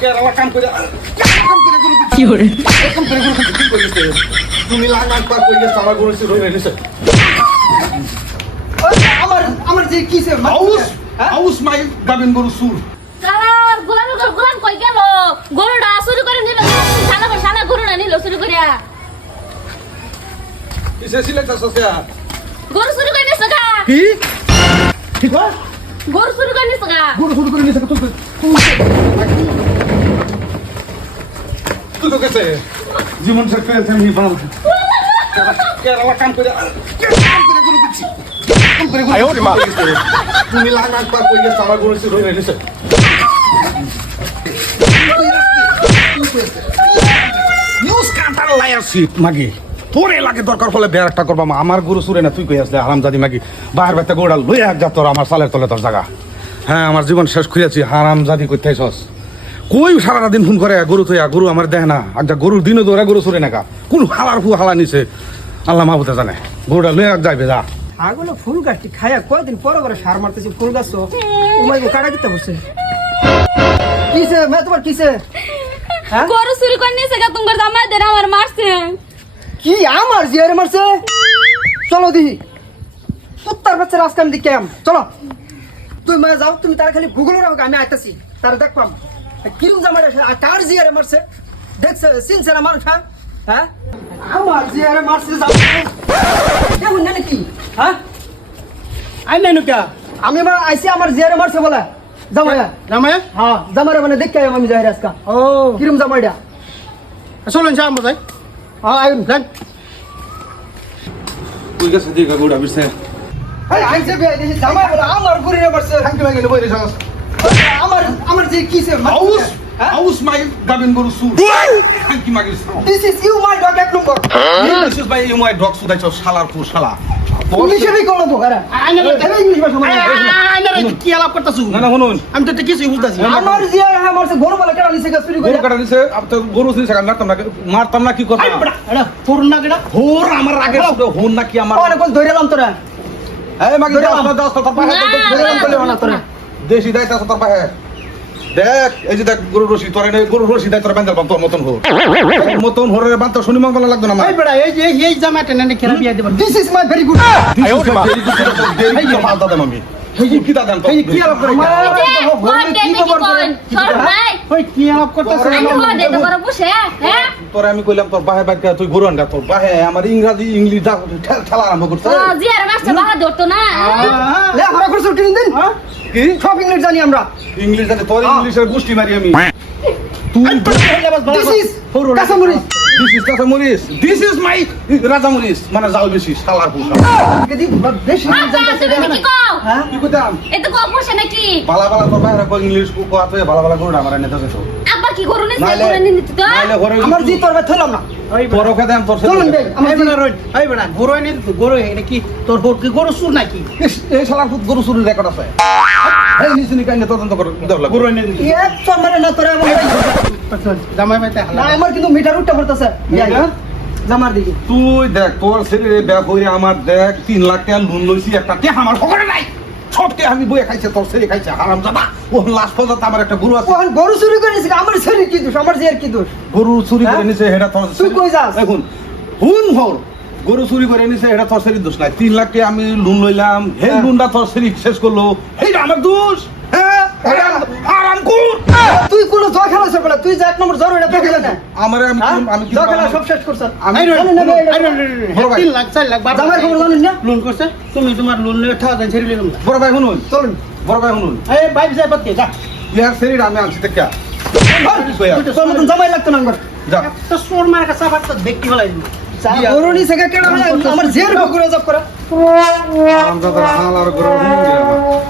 কেরালা কাম করে কাম করে গরু কি hore? কাম করে তুমি লাগান পার কই গেছ আমার গরু রই রইছে আমার আমার যে কিসে আউস আউস মাই গাবিন গরু সুর কালার গোলাম গোলাম কই গেল? গরুটা চুরি করে নিল শালা করে শালা গরুটা নিল চুরি করিয়া। কিসে সিলেক্ট আছে গরু চুরি করে নিছে গা। কি? ঠিক গরু চুরি করে নিছে গা। গরু শুরু করে নিছে তুই তো জীবন শেষ করে আমি বানাবো কেরালা কাম করে কাম করে গরু কিছি কাম করে গরু তুমি পার গেছ আমার গরু নিউজ কান্টার মাগি। তোরে লাগে দরকার হলে বের একটা করবা আমার গরু সুরে না তুই কই আসলে হারামজাদি মাগি। বাহার বাইতে গোড়া লই এক যা তোর আমার সালের তলে তোর জায়গা হ্যাঁ আমার জীবন শেষ খুঁজেছি হারামজাদি কইতে আইছস কই সারা দিন ফোন করে গরু থইয়া গরু আমার দেখ না। একটা গরুর দিনও দৌড়া গরু সুরে নাকা কোন হালার ফু হালা নিছে? আল্লাহ মাহবুতে জানে। গরুটা এক যাইবে যা। আগুলো ফুল গাছটি খায়া কয়দিন পরে পরে সার মারতেছি ফুল গাছ তো উমাই কাটা দিতে বসে কিসে মে তোমার কিসে? হ্যাঁ? গরু চুরি করে নিছে গা তোমার জামাই দের আমার মারছে। কি আমার জিয়ারে মারছে? চলো দিহি কুত্তার বাচ্চার আজকে আমি দিকে চলো। তুই মা যাও তুমি তার খালি গুগল রাখো আমি আইতাছি। তার দেখ পাম কিরম আর কার জিয়ারে মারছে? দেখছে চিনছে না মানুষ হ্যাঁ? হ্যাঁ? আমার জিয়ারে মারছে যাও কেমন না নাকি? হ্যাঁ? আই নাই নুকা। আমি এবার আইসি আমার জিয়ারে মারছে বলে। জামাইয়া জামাই হ্যাঁ জামাইরা মানে দেখতে আমি যাই আজকা। ও। কিরম জামাইটা চলুন যাম বোধহয় হ্যাঁ আইন যান। তুই গেছে দিগা গরু আবিছে এই আইছে বে জামাই বলে আমার গুরিরে মারছে। থাকি লাগে বই রেছাস আমার আমার যে কিসে আউস আউস মাই গাবিন গরু সুর থাকি মাগিস this is you my dog এক নম্বর। This is by you my dog সুদাইছ শালার শালা। কি হ্যাঁ মারতাম না কি কি তোরা। দেশি দাইতা তোর পাহে দেখ এই যে দেখ গরু রশি তোর এনে গরু রশি দাই তোর বান্দাল তোর মতন মতন হোরের বান্ত শুনি মঙ্গল লাগতো না এই বেড়া এই যে এই জামাইটা নেনে খেলা বিয়া দিবা this is my very good ফালতা দেন আমি কি দাদান তো এই কি আলাপ করে কোন দেবে কি কোন সর ভাই ওই কি আলাপ করতেছ আমি কোন দেতে বড় বসে হ্যাঁ তোর আমি কইলাম তোর বাহে বাইকে তুই গরু আনগা তোর বাহে আমার ইংরাজি ইংলিশ খেলা আরম্ভ করছে জিয়ার মারছে বাহা ধরতো না লে হরা করছ দিন কি সব ইংলিশ জানি আমরা। ইংলিশ জানে তোর ইংলিশের গোষ্ঠী মারি আমি। তুই দিস ইজ কাসামুরি দিস ইজ কাঁচা মরিস দিস ইজ মাই রাজা মরিস মানে যাও বেশি শালার পুষা। কেদি বেশি তুমি কি কও? হ্যাঁ? কি কইতাম এত কম নাকি? বালা বালা তোর বাইরে কই ইংলিশ কো বালা বালা গরু আমার নেতা যেত আব্বা কি গরু নিতে তো? আমার জি তোর থলাম না ওই তোর ওকে দেন তোর চলুন আমার বেড়া রই এই বেড়া গরু এনে গরু এটা তোর হোর কি গরু সুর নাকি? এই শালার পুত গরু চুরির রেকর্ড আছে। এই নিচে নিকাই তদন্ত করে দেখ এক না তোরা জামাই বাইতে হালা আমার কিন্তু মিটার উঠতে পড়তেছে। জামার দিকে। তুই দেখ তোর শরীরে হইরে আমার দেখ তিন লাখ টাকা লোন লইছি একটা কে আমার খবরে নাই। সবকে আমি বইয়ে খাইছে তোর শরীরে খাইছে হারাম জাদা। ও লাস্ট পর্যন্ত আমার একটা গরু আছে। ওখান গরু চুরি করে নিছে আমার শরীর কি দোষ? আমার জিয়ার কি দোষ? গরু চুরি করে হ্যাঁ? নিছে এটা তোর তুই কই যাস? দেখুন হুন হর গরু চুরি করে নিছে এটা তোর দোষ নাই। তিন লাখ টাকা আমি লোন লইলাম হ্যাঁ। লোনটা তোর শরীর শেষ করল। এইটা আমার দোষ। হ্যাঁ। আরাম কর তুই কোন জয় খেলাছ বলে তুই যে এক নম্বর জ্বর এটা দেখে না আমারে আমি হ্যাঁ? আমি জয় খেলা সব শেষ করছ। আমি এই রই জানি না বে, এটা- এই রই, রই, রই, বড় ভাই। তিন লাখ চার লাখ বারো খবর জানেন না? লোন করছে। তুমি তোমার লোন নিয়ে ঠাওয়া দেন ছেড়ে দিলাম বড় ভাই শুনুন। চলুন। বড় ভাই শুনুন। এই বাইক যাই পাতে যা। ইয়ার শরীর আমি আনছি দেখা তোর লাগতো না যা। একটা সোর তো দেখতে ভালো গরু নিছে কেন আমার জের বগুড়া জব করা জাদা হালার গরু হুন